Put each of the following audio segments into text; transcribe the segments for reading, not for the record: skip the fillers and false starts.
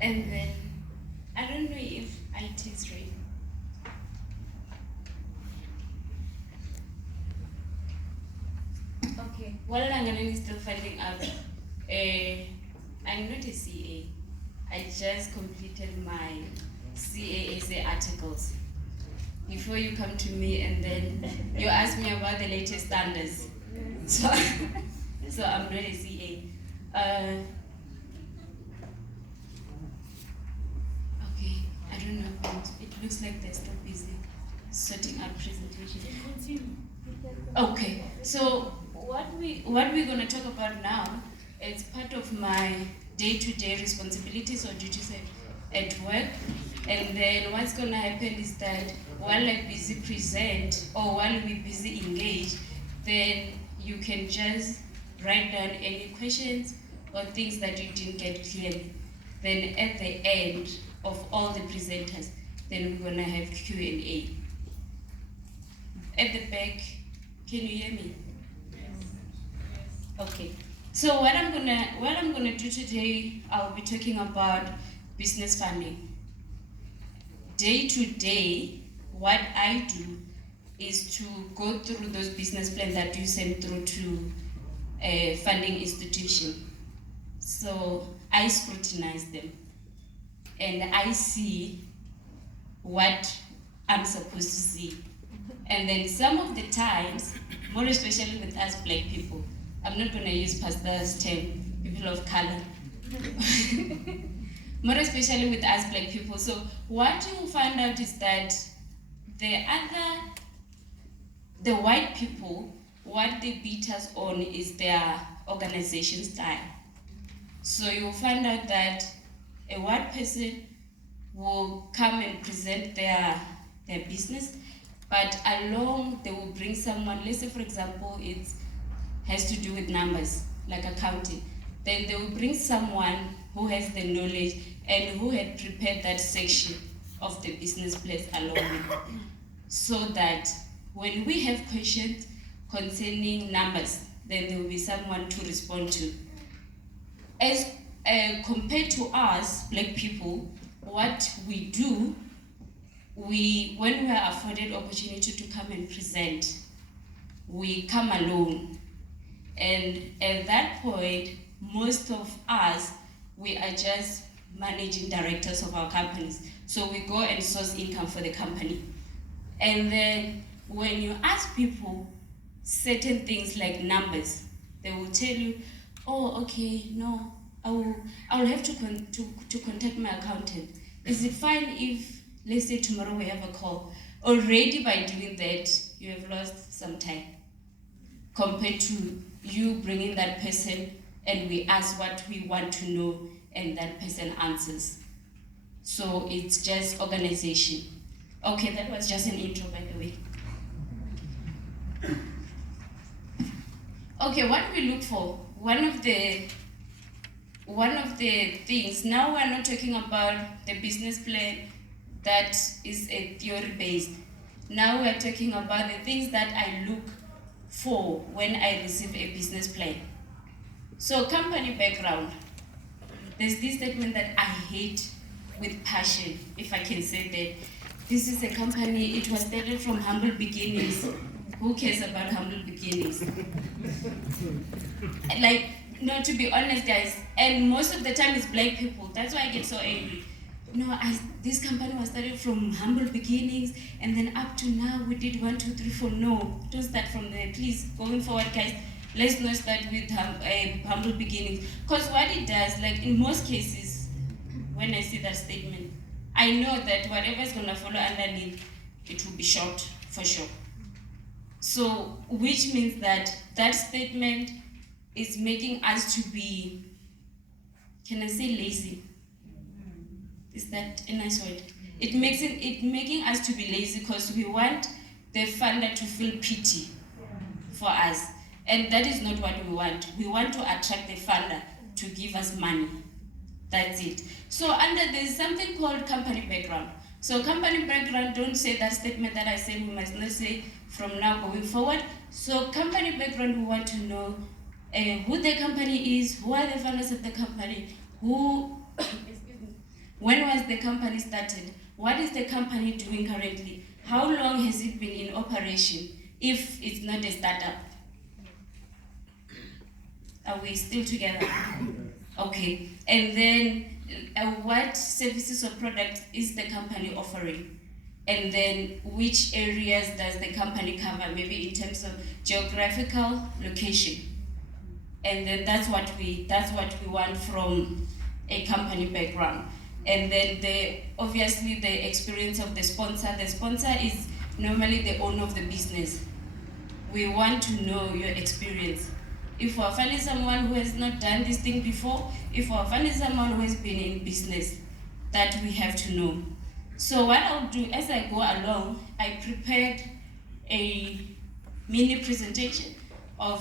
And then, I don't know if IT is ready. Okay, while Langanen is still finding out, I'm not a CA. I just completed my CASA articles. Before you come to me and then you ask me about the latest standards. So, so I'm not a CA. Okay, I don't know, but it looks like they're still busy sorting out presentation. Okay, so what we're gonna talk about now is part of my day-to-day responsibilities or duties at work. And then what's gonna happen is that while I busy present or while we busy engage, then you can just write down any questions or things that you didn't get clearly. Then at the end of all the presenters, then we're gonna have Q&A. At the back, can you hear me? Yes. Okay. So what I'm gonna do today, I'll be talking about business funding. Day to day, what I do is to go through those business plans that you send through to a funding institution. So I scrutinize them and I see what I'm supposed to see. And then some of the times, more especially with us black people, I'm not going to use Pastor's term, people of color, more especially with us black people. So what you will find out is that the white people, what they beat us on is their organization style. So you'll find out that a white person will come and present their business, but along they will bring someone, let's say for example, it has to do with numbers, like accounting. Then they will bring someone who has the knowledge and who had prepared that section of the business plan along with, so that when we have questions concerning numbers, then there will be someone to respond to. As compared to us, black people, what we do, when we are afforded opportunity to come and present, we come alone. And at that point, most of us, we are just managing directors of our companies. So we go and source income for the company. And then when you ask people certain things like numbers, they will tell you, oh, okay, no, I will have to contact my accountant. Is it fine if, let's say tomorrow we have a call? Already by doing that, you have lost some time compared to you bringing that person and we ask what we want to know and that person answers. So it's just organization. Okay, that was just an intro, by the way. Okay, what do we look for? One of the things, now we're not talking about the business plan that is a theory based. Now we're talking about the things that I look for when I receive a business plan. So company background. There's this statement that I hate with passion, if I can say that. This is a company, it was started from humble beginnings. Who cares about humble beginnings? Like, no, to be honest, guys, and most of the time it's black people. That's why I get so angry. No, this company was started from humble beginnings, and then up to now we did 1, 2, 3, 4. No, don't start from there, please. Going forward, guys, let's not start with humble beginnings. Because what it does, like in most cases, when I see that statement, I know that whatever is gonna follow underneath, it will be short for sure. So, which means that that statement is making us to be, can I say lazy? Is that a nice word? It making us to be lazy because we want the funder to feel pity for us. And that is not what we want. We want to attract the funder to give us money. That's it. So there's something called company background. So company background, don't say that statement that I said we must not say from now going forward. So company background, we want to know who the company is, who are the founders of the company, who When was the company started? What is the company doing currently? How long has it been in operation if it's not a startup? Are we still together? Okay. And then what services or products is the company offering? And then which areas does the company cover, maybe in terms of geographical location? And then that's what we want from a company background. And then obviously the experience of the sponsor. The sponsor is normally the owner of the business. We want to know your experience. If we're finding someone who has not done this thing before, if we're finding someone who has been in business, that we have to know. So what I'll do as I go along, I prepared a mini presentation of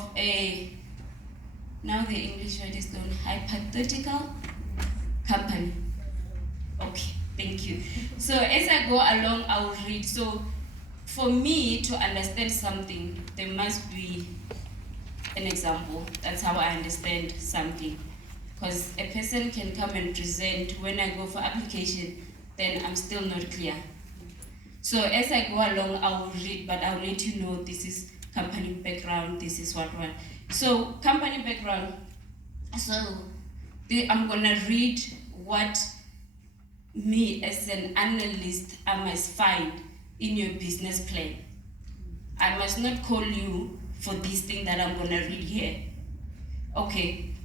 now the English word is done, hypothetical company. Okay, thank you. So as I go along, I'll read. So for me to understand something, there must be an example. That's how I understand something. Because a person can come and present, when I go for application, then I'm still not clear. So as I go along, I will read, but I'll let you know this is company background, this is what. So company background, so I'm gonna read what me as an analyst I must find in your business plan. I must not call you for this thing that I'm gonna read here. Okay.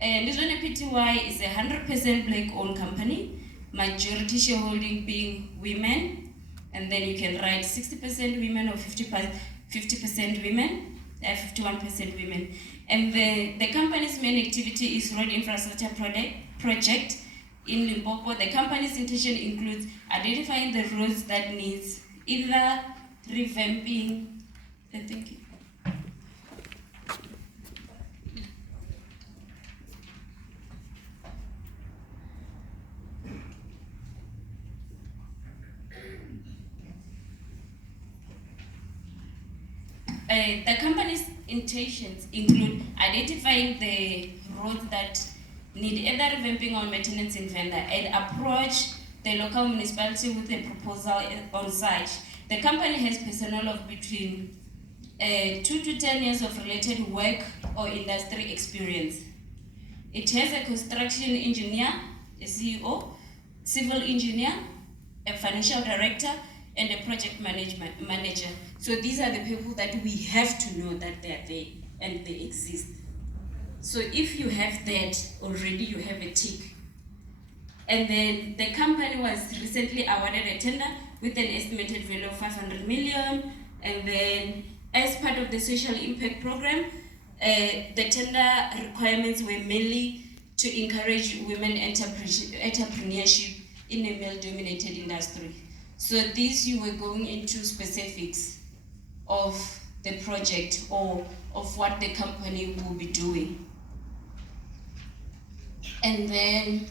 Lufuno Pty is a 100% black-owned company, majority shareholding being women, and then you can write 60% women or 50% women, 51% women. And the company's main activity is road infrastructure project in Limpopo. The company's intention includes identifying the roads that needs either revamping, the company's intentions include identifying the roads that need either revamping or maintenance in vendor and approach the local municipality with a proposal on such. The company has personnel of between 2 to 10 years of related work or industry experience. It has a construction engineer, a CEO, civil engineer, a financial director, and a project manager. So these are the people that we have to know that they are there and they exist. So if you have that already, you have a tick. And then the company was recently awarded a tender with an estimated value of 500 million. And then as part of the social impact program, the tender requirements were mainly to encourage women entrepreneurship in a male-dominated industry. So these you were going into specifics of the project or of what the company will be doing. And then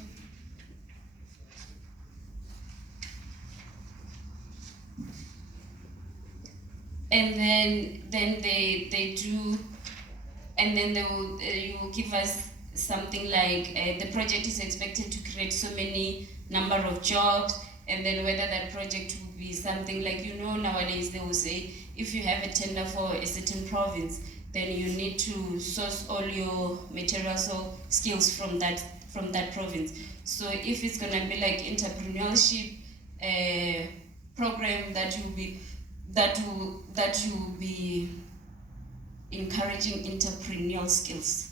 they do, and then you will give us something like the project is expected to create so many number of jobs, and then whether that project will be something like, nowadays they will say if you have a tender for a certain province, then you need to source all your materials or skills from that province. So if it's gonna be like entrepreneurship program that will be encouraging entrepreneurial skills,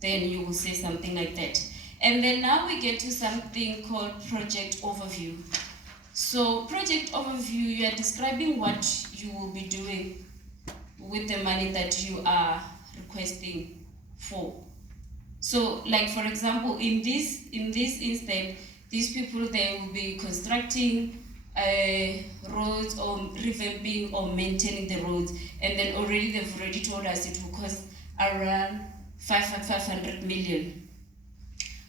then you will say something like that. And then now we get to something called project overview. So project overview, you are describing what you will be doing with the money that you are requesting for. So like for example, in this instance, these people, they will be constructing roads or revamping or maintaining the roads, and then they've already told us it will cost around 500 million.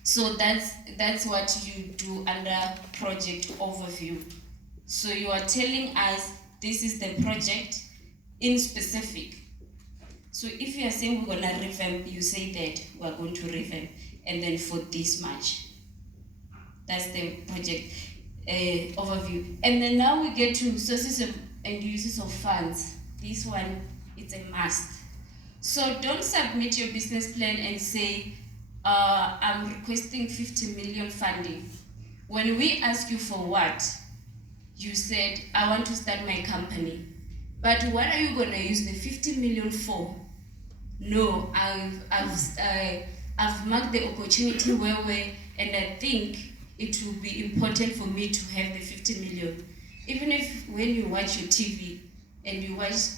So that's what you do under project overview. So you are telling us this is the project in specific. So if you are saying we're gonna revamp, you say that we're going to revamp, and then for this much. That's the project overview. And then now we get to sources and uses of funds. This one, it's a must. So don't submit your business plan and say, I'm requesting 50 million funding. When we ask you for what, you said, I want to start my company. But what are you going to use the 50 million for? No, I've marked the opportunity and I think it will be important for me to have the 50 million. Even if when you watch your TV and you watch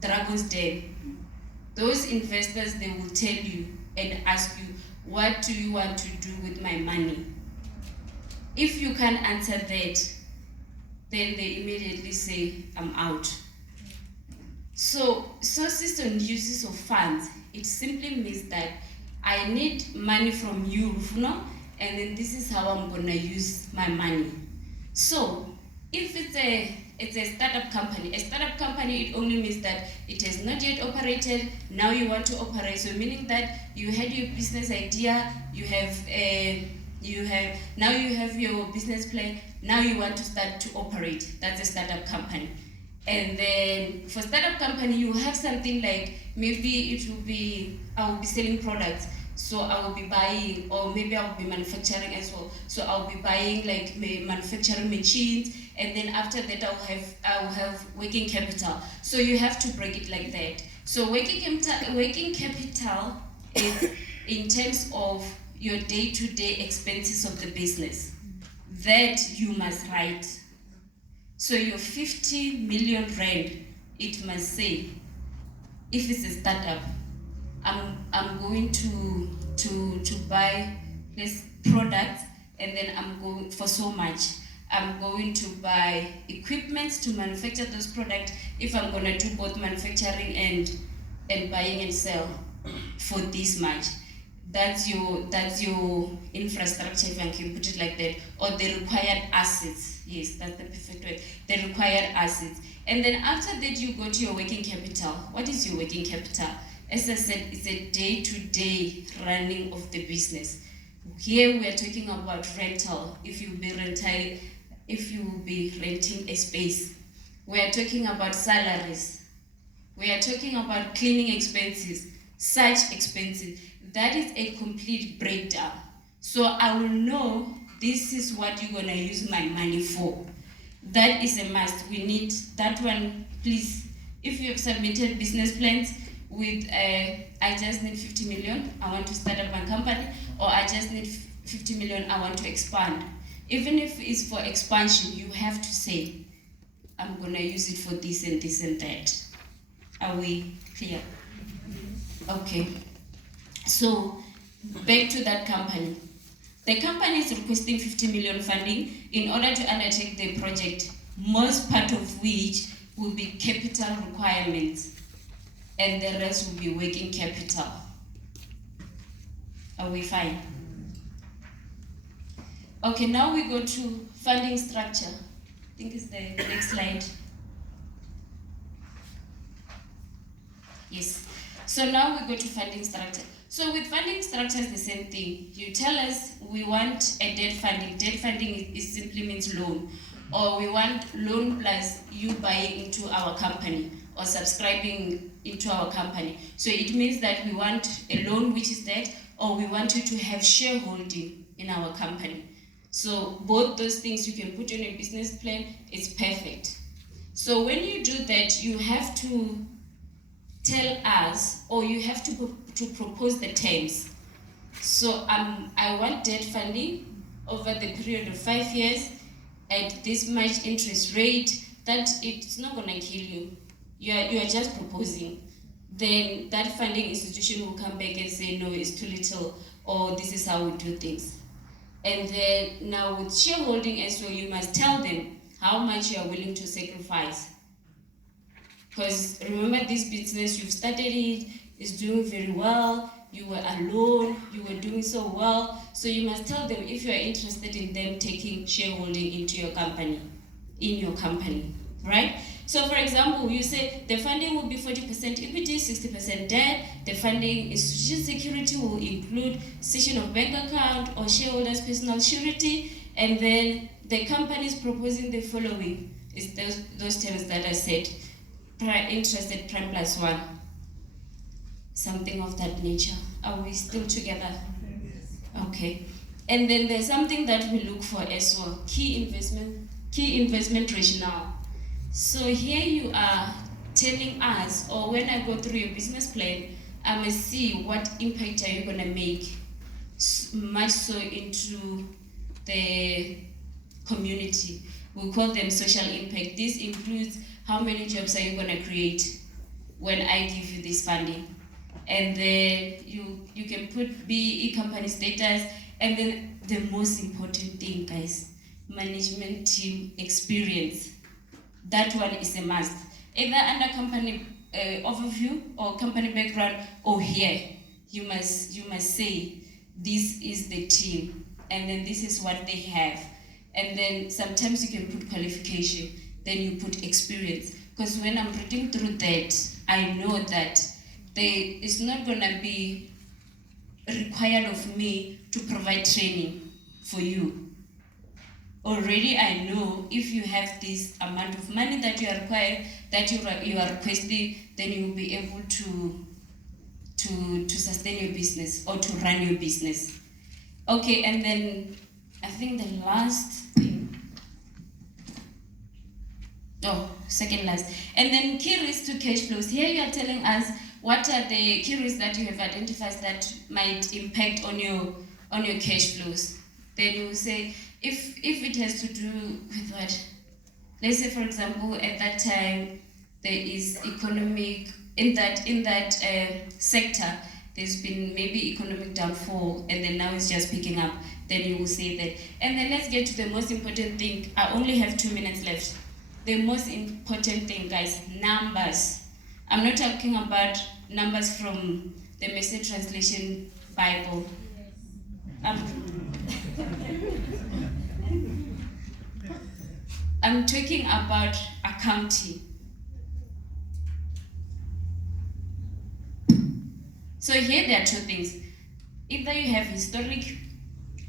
Dragon's Den, those investors, they will tell you and ask you, what do you want to do with my money? If you can't answer that, then they immediately say, I'm out. So sources and uses of funds, it simply means that I need money from you, Lufuno, and then this is how I'm gonna use my money. So if it's a startup company, it only means that it has not yet operated, now you want to operate. So meaning that you had your business idea, now you have your business plan, now you want to start to operate. That's a startup company. And then for startup company, you have something like, maybe it will be, I will be selling products. So I will be buying, or maybe I will be manufacturing as well. So I'll be buying like manufacturing machines, and then after that I will have working capital. So you have to break it like that. So working capital is in terms of your day-to-day expenses of the business that you must write. So your 50 million rand, it must say, if it's a startup, I'm going to buy this product, and then I'm going for so much. I'm going to buy equipment to manufacture those products if I'm gonna do both manufacturing and buying and sell for this much. That's your infrastructure, if I can put it like that, or the required assets. Yes, that's the perfect word. The required assets. And then after that, you go to your working capital. What is your working capital? As I said, it's a day-to-day running of the business. Here we are talking about rental. If you will be renting a space. We are talking about salaries. We are talking about cleaning expenses, such expenses. That is a complete breakdown. So I will know this is what you're gonna use my money for. That is a must. We need that one, please. If you have submitted business plans with I just need 50 million, I want to start up my company, or I just need 50 million, I want to expand. Even if it's for expansion, you have to say, I'm gonna use it for this and this and that. Are we clear? Okay. So back to that company. The company is requesting 50 million funding in order to undertake the project, most part of which will be capital requirements, and the rest will be working capital. Are we fine? Okay, now we go to funding structure. I think it's the next slide. Yes. So now we go to funding structure. So with funding structure is the same thing. You tell us we want a debt funding. Debt funding is simply means loan. Or we want loan plus you buying into our company or subscribing into our company. So it means that we want a loan, which is debt, or we want you to have shareholding in our company. So both those things you can put in a business plan, it's perfect. So when you do that, you have to tell us, or you have to propose the terms. So I want debt funding over the period of 5 years at this much interest rate. That it's not gonna kill you. You are just proposing. Then that funding institution will come back and say, no, it's too little, or this is how we do things. And then now with shareholding as well, you must tell them how much you are willing to sacrifice. Because remember, this business, you've started it, it's doing very well, you were alone, you were doing so well. So you must tell them if you are interested in them taking shareholding into your company, in your company. right? So for example, you say the funding will be 40% equity, 60% debt. The funding institution security will include cession of bank account or shareholders' personal surety, and then the company is proposing the following, is those terms that I said, interest at prime plus 1, something of that nature. Are we still together? Okay. And then there's something that we look for as well, key investment rationale. So here you are telling us, or when I go through your business plan, I must see what impact are you gonna make, much so into the community. We call them social impact. This includes how many jobs are you gonna create when I give you this funding. And then you can put BE company status, and then the most important thing, guys, management team experience. That one is a must. Either under company overview or company background, or here, you must say this is the team, and then this is what they have. And then sometimes you can put qualification, then you put experience. Because when I'm reading through that, I know that it's not gonna be required of me to provide training for you. Already I know if you have this amount of money that you are required, that you are requesting, then you will be able to sustain your business or to run your business. Okay, and then I think the last thing, second last, and then key risks to cash flows. Here you are telling us what are the key risks that you have identified that might impact on your cash flows. Then you will say, if it has to do with what? Let's say, for example, at that time there is economic, in that sector, there's been maybe economic downfall, and then now it's just picking up. Then you will say that. And then let's get to the most important thing. I only have 2 minutes left. The most important thing, guys, numbers. I'm not talking about numbers from the Message Translation Bible. I'm talking about accounting. So here there are two things. Either you have historic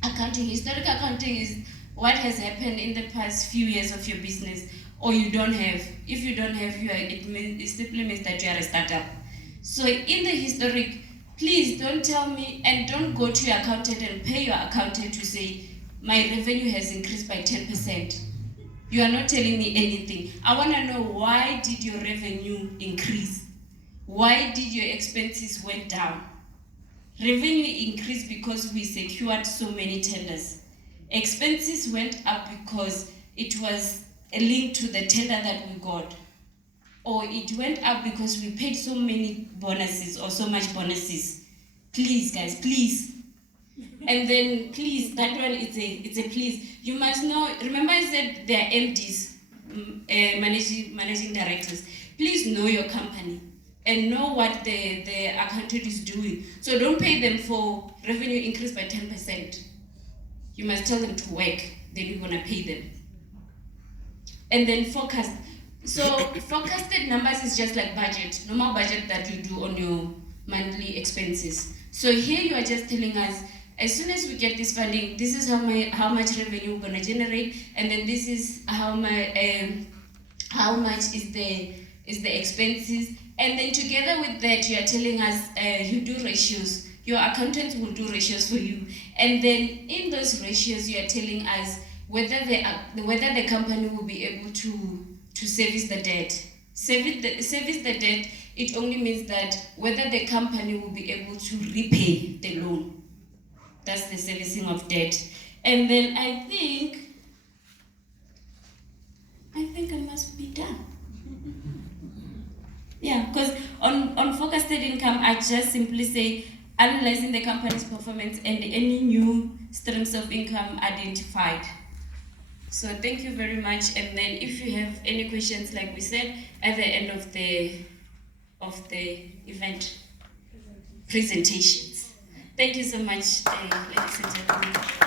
accounting. Historic accounting is what has happened in the past few years of your business, or you don't have. If you don't have, it simply means that you are a startup. So in the historic, please don't tell me, and don't go to your accountant and pay your accountant to say, my revenue has increased by 10%. You are not telling me anything. I want to know, why did your revenue increase? Why did your expenses went down? Revenue increased because we secured so many tenders. Expenses went up because it was a link to the tender that we got. Or it went up because we paid so many bonuses or so much bonuses. Please, guys, please. And then please, that one, it's a please. You must know, remember I said they are MDs, managing directors. Please know your company and know what the accountant is doing. So don't pay them for revenue increase by 10%. You must tell them to work, then you're gonna pay them. And then forecast. So forecasted numbers is just like budget, normal budget that you do on your monthly expenses. So here you are just telling us, as soon as we get this funding, this is how much revenue we're gonna generate, and then this is how much is the expenses, and then together with that you are telling us you do ratios. Your accountant will do ratios for you, and then in those ratios you are telling us whether the company will be able to service the debt. Service the debt, it only means that whether the company will be able to repay the loan. That's the servicing of debt. And then I think I must be done. Yeah, because on forecasted income, I just simply say analyzing the company's performance and any new streams of income identified. So thank you very much. And then if you have any questions, like we said, at the end of the event presentations. Thank you so much, ladies and gentlemen.